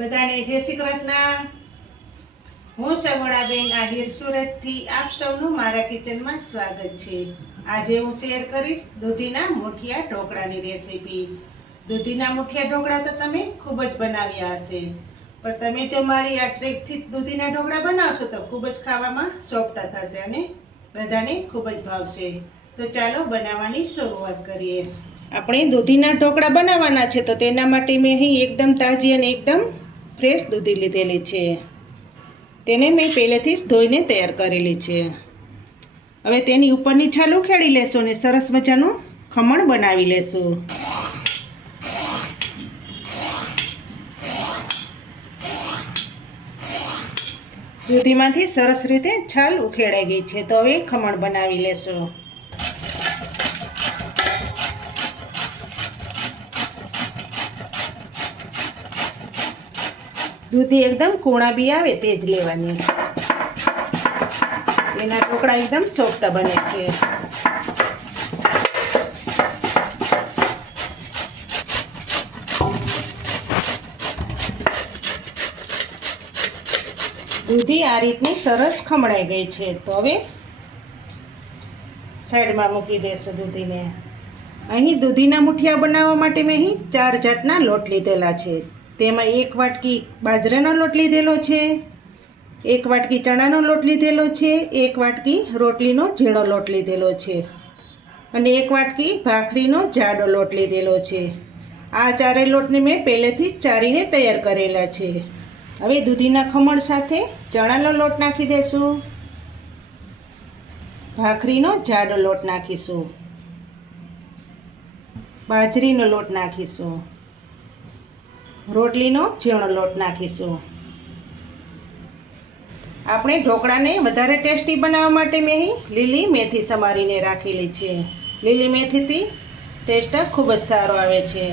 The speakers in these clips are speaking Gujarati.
બધાને જય શ્રી કૃષ્ણ। હું સગુણાબેન આહિર સુરતથી આપ સૌનું મારા કિચનમાં સ્વાગત છે। આજે હું શેર કરીશ દૂધીના મુઠિયા ઢોકળાની રેસીપી। દૂધીના મુઠિયા ઢોકળા તો તમે ખૂબ જ બનાવ્યા હશે, પણ તમે જો મારી આ ટ્રીકથી દૂધીના ઢોકળા બનાવશો તો ખૂબ જ ખાવામાં સોફ્ટ થશે અને બધાને ખૂબ જ ભાવશે। તો ચાલો બનાવવાની શરૂઆત કરીએ। આપણે દૂધીના ઢોકળા બનાવવાના છે, તો તેના માટે મેં અહીં એકદમ તાજી અને એકદમ ફ્રેશ દૂધી લીધેલી છે। તેને મેં પહેલેથી જ ધોઈને તૈયાર કરેલી છે। હવે તેની ઉપરની છાલ ઉખેડી લેશું અને સરસ મજાનું ખમણ બનાવી લેશું। દૂધીમાંથી સરસ રીતે છાલ ઉખેડાઈ ગઈ છે, તો હવે ખમણ બનાવી લેશું। દૂધી એકદમ કૂણા બી આવે તે જ લેવાની, એના ઢોકળા એકદમ સોફ્ટ બને છે। દૂધી આ રીતની સરસ ખમણાઈ ગઈ છે, તો હવે સાઈડમાં મૂકી દેશું દૂધીને। અહીં દૂધીના મુઠિયા બનાવવા માટે મેં અહીં 4 જાતના લોટ લીધેલા છે। તેમાં 1 વાટકી બાજરાનો લોટ લીધેલો છે, 1 વાટકી ચણાનો લોટ લીધેલો છે, 1 વાટકી રોટલીનો ઝીણો લોટ લીધેલો છે અને 1 વાટકી ભાખરીનો જાડો લોટ લીધેલો છે। આ ચારે લોટને મેં પહેલેથી જ ચારીને તૈયાર કરેલા છે। હવે દૂધીના ખમણ સાથે ચણાનો લોટ નાખી દઈશું, ભાખરીનો જાડો લોટ નાખીશું, બાજરીનો લોટ નાખીશું, રોટલીનો ઝીણો લોટ નાખીશું। આપણે ઢોકળાને વધારે ટેસ્ટી બનાવવા માટે મેં અહીં લીલી મેથી સમારીને રાખેલી છે। લીલી મેથીથી ટેસ્ટ ખૂબ જ સારો આવે છે।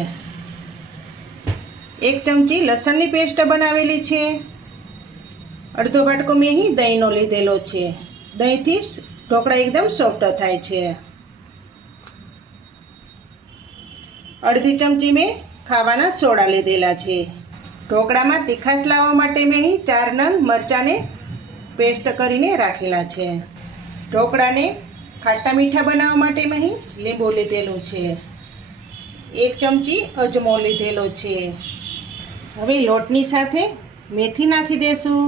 1 ચમચી લસણની પેસ્ટ બનાવેલી છે। અડધો વાટકો મેં અહીં દહીંનો લીધેલો છે। દહીંથી ઢોકળા એકદમ સોફ્ટ થાય છે। અડધી ચમચી મેં ખાવાના સોડા લીધેલા છે। ઢોકળામાં તીખાશ લાવવા માટે મેં અહીં 4 નંગ મરચાંને પેસ્ટ કરીને રાખેલા છે। ઢોકળાને ખાટા મીઠા બનાવવા માટે મેં અહીં લીંબુ લીધેલું છે। 1 ચમચી અજમો લીધેલો છે। હવે લોટની સાથે મેથી નાખી દેશું,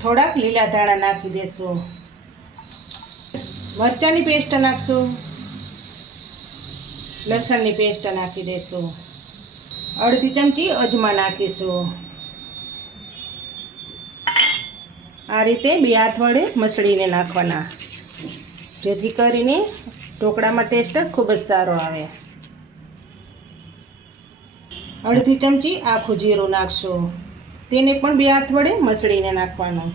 થોડાક લીલા ધાણા નાખી દેશું, મરચાંની પેસ્ટ નાખશું, લસણની પેસ્ટ નાખી દઈશું, અડધી ચમચી અજમા નાખીશું। આ રીતે 2 હાથ વડે મસળીને નાખવાના, જેથી કરીને ઢોકળામાં ટેસ્ટ ખૂબ જ સારો આવે। અડધી ચમચી આખું જીરું નાખશું, તેને પણ 2 હાથ વડે મસળીને નાખવાનું।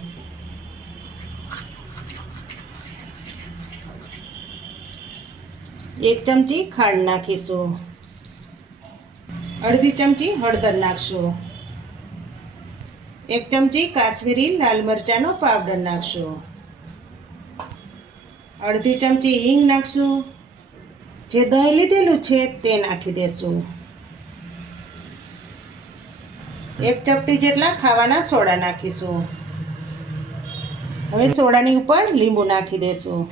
એક ચમચી ખાંડ નાખીશું, અડધી ચમચી હળદર નાખશું, 1 ચમચી કાશ્મીરી લાલ મરચાંનો પાવડર નાખશું, અડધી ચમચી હિંગ નાખશું, જે દહીં લીધેલું છે તે નાખી દેશું, 1 ચપટી જેટલા ખાવાના સોડા નાખીશું। હવે સોડાની ઉપર લીંબુ નાખી દેશું।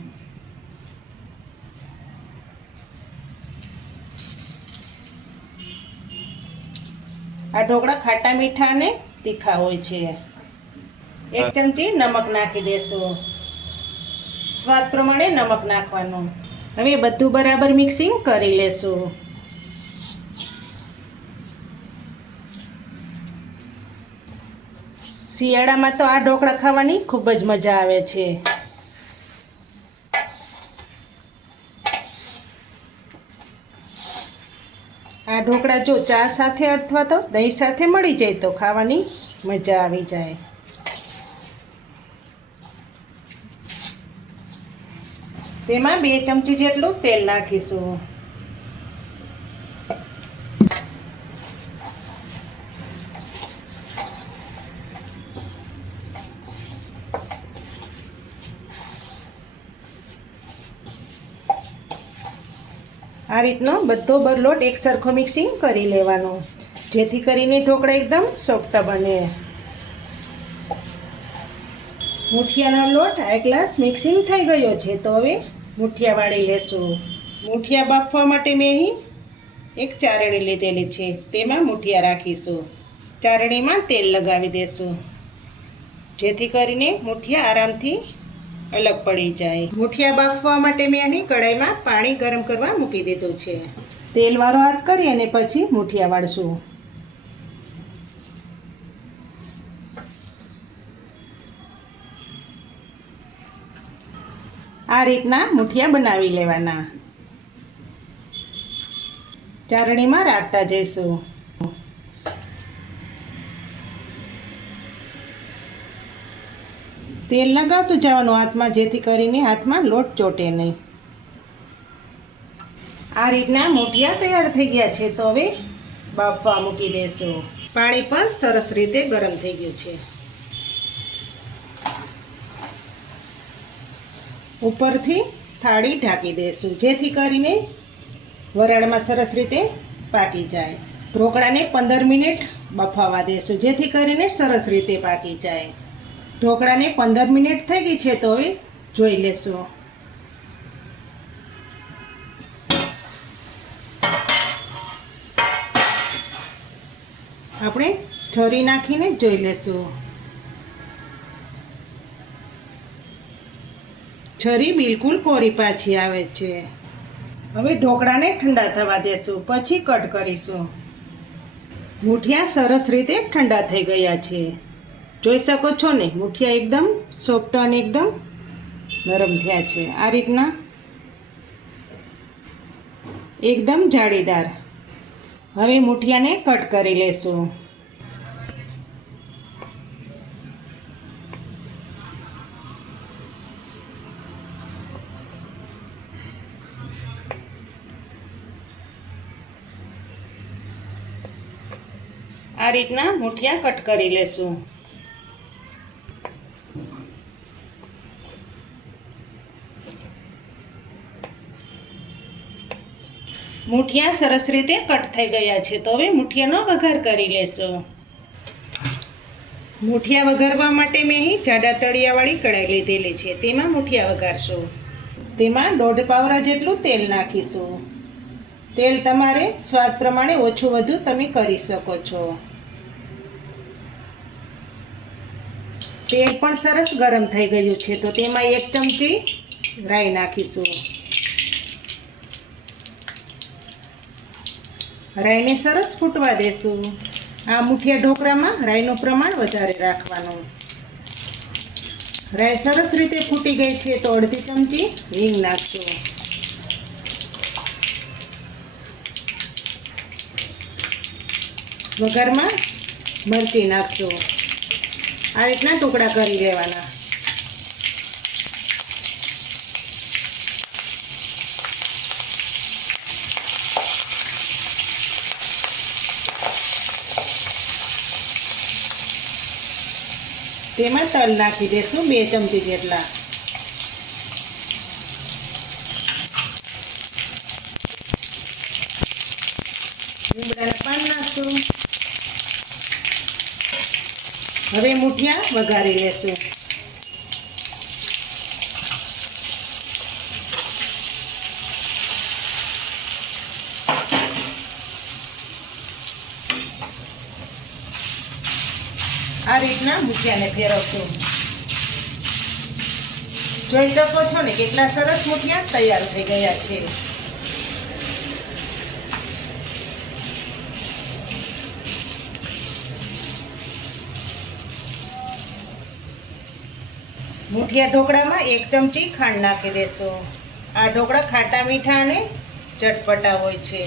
આ ઢોકળા ખાટા મીઠા અને તીખા હોય છે। 1 ચમચી નમક નાખી દેશું, સ્વાદ પ્રમાણે નમક નાખવાનું। હવે બધું બરાબર મિક્સિંગ કરી લેશું। શિયાળામાં તો આ ઢોકળા ખાવાની ખૂબ જ મજા આવે છે। આ ઢોકળા જો ચા સાથે અથવા તો દહીં સાથે મળી જાય તો ખાવાની મજા આવી જાય। તેમાં 2 ચમચી જેટલું તેલ નાખીશું। આ રીતનો બધો લોટ એક સરખો મિક્સિંગ કરી લેવાનો, જેથી કરીને ઢોકળા એકદમ સોફ્ટ બને. મુઠિયાનો લોટ આ ગ્લાસ મિક્સિંગ થઈ ગયો છે, તો હવે મુઠિયા વાળી લેશું. મુઠિયા બાફવા માટે મેં અહીં એક ચારણી લીધેલી છે, તેમાં મુઠિયા રાખીશું. ચારણીમાં તેલ લગાવી દેશું, જેથી કરીને મુઠિયા આરામથી અલગ પડી જાય. મુઠિયા બાફવા માટે મેં અહીં કઢાઈમાં પાણી ગરમ કરવા મૂકી દીધું છે. તેલવાળો હાથ કરી અને પછી મુઠિયા વાળશું. આ રીતના મુઠિયા બનાવી લેવાના. ચારણીમાં રાખતા જઈશું. તેલ લગાવતું જવાનું હાથમાં, જેથી કરીને હાથમાં લોટ ચોટે નહીં. આ રીતના મુઠિયા તૈયાર થઈ ગયા છે, તો હવે બાફવા મૂકી દેશું. પાણી પણ સરસ રીતે ગરમ થઈ ગયું છે. ઉપરથી થાળી ઢાંકી દેશું, જેથી કરીને વરાળમાં સરસ રીતે પાકી જાય. ઢોકળાને 15 મિનિટ બફાવા દેશું, જેથી કરીને સરસ રીતે પાકી જાય. ઢોકળાને 15 મિનિટ થઈ ગઈ છે, તો હવે જોઈ લેશું. આપણે છરી નાખીને જોઈ લેશું. છરી બિલકુલ કોરી પાછી આવે છે. હવે ઢોકળાને ઠંડા થવા દેશું, પછી કટ કરીશું. મુઠિયા સરસ રીતે ઠંડા થઈ ગયા છે. જોઈ શકો છો ને, મુઠિયા એકદમ સોફ્ટ અને એકદમ નરમ થયા છે. આ રીતના એકદમ જાળીદાર. હવે મુઠિયાને કટ કરી લેશું. આ રીતના મુઠિયા કટ કરી લેશું. મુઠિયા સરસ રીતે કટ થઈ ગયા છે, તો હવે મુઠિયાનો વઘાર કરી લેશું. મુઠિયા વઘારવા માટે મેં અહીં જાડા તળિયાવાળી કઢાઈ લીધેલી છે, તેમાં મુઠિયા વઘારશું. તેમાં 1.5 પાવરા જેટલું તેલ નાખીશું. તેલ તમારે સ્વાદ પ્રમાણે ઓછું વધુ તમે કરી શકો છો. તેલ પણ સરસ ગરમ થઈ ગયું છે, તો તેમાં 1 ચમચી રાઈ નાખીશું. રાઈને સરસ ફૂટવા દેશું. આ મુઠિયા ઢોકળામાં રાઈનું પ્રમાણ વધારે રાખવાનું. રાઈ સરસ રીતે ફૂટી ગઈ છે, તો અડધી ચમચી હિંગ નાખશું. વઘારમાં મરચી નાખશું. આ રીતના ટુકડા કરી દેવાના. તેમાં તલ નાખી દેશું 2 ચમચી જેટલા. લીમડાના પાન નાખશું. હવે મુઠિયા વઘારી લેશું. આ રીતના મુઠિયાને ફેરવશું. જોઈ શકો છો ને, કેટલા સરસ મુઠિયા તૈયાર થઈ ગયા છે. મુઠિયા ઢોકળામાં 1 ચમચી ખાંડ નાખી દેશું. આ ઢોકળા ખાટા મીઠા અને ચટપટા હોય છે.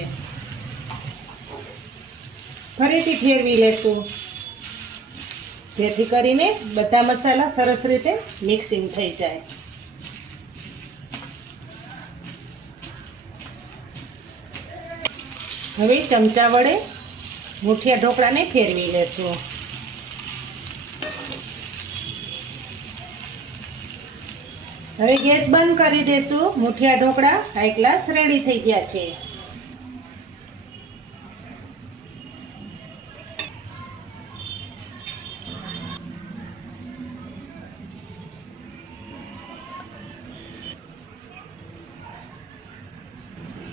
ફરીથી ફેરવી લેશું, જેથી કરીને બધા મસાલા સરસ રીતે મિક્સિંગ થઈ જાય. હવે ચમચા વડે મુઠિયા ઢોકળાને ફેરવી લેશું. હવે ગેસ બંધ કરી દેશું. Muthiya dhokla high class ready થઈ ગયા છે.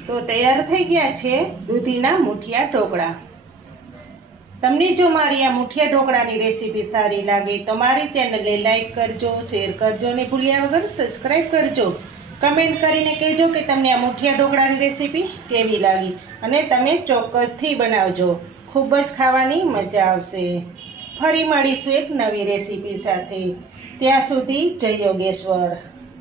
તો તૈયાર થઈ ગયા છે દૂધીના મુઠિયા ઢોકળા. તમને જો મારી આ મુઠિયા ઢોકળાની રેસીપી સારી લાગે તો મારી ચેનલને લાઈક કરજો, શેર કરજો અને ભૂલ્યા વગર સબસ્ક્રાઈબ કરજો. કમેન્ટ કરીને કહેજો કે તમને આ મુઠિયા ઢોકળાની રેસીપી કેવી લાગી અને તમે ચોક્કસથી બનાવજો. ખૂબ જ ખાવાની મજા આવશે. ફરી મળીશું એક નવી રેસીપી સાથે. ત્યાં સુધી જય યોગેશ્વર.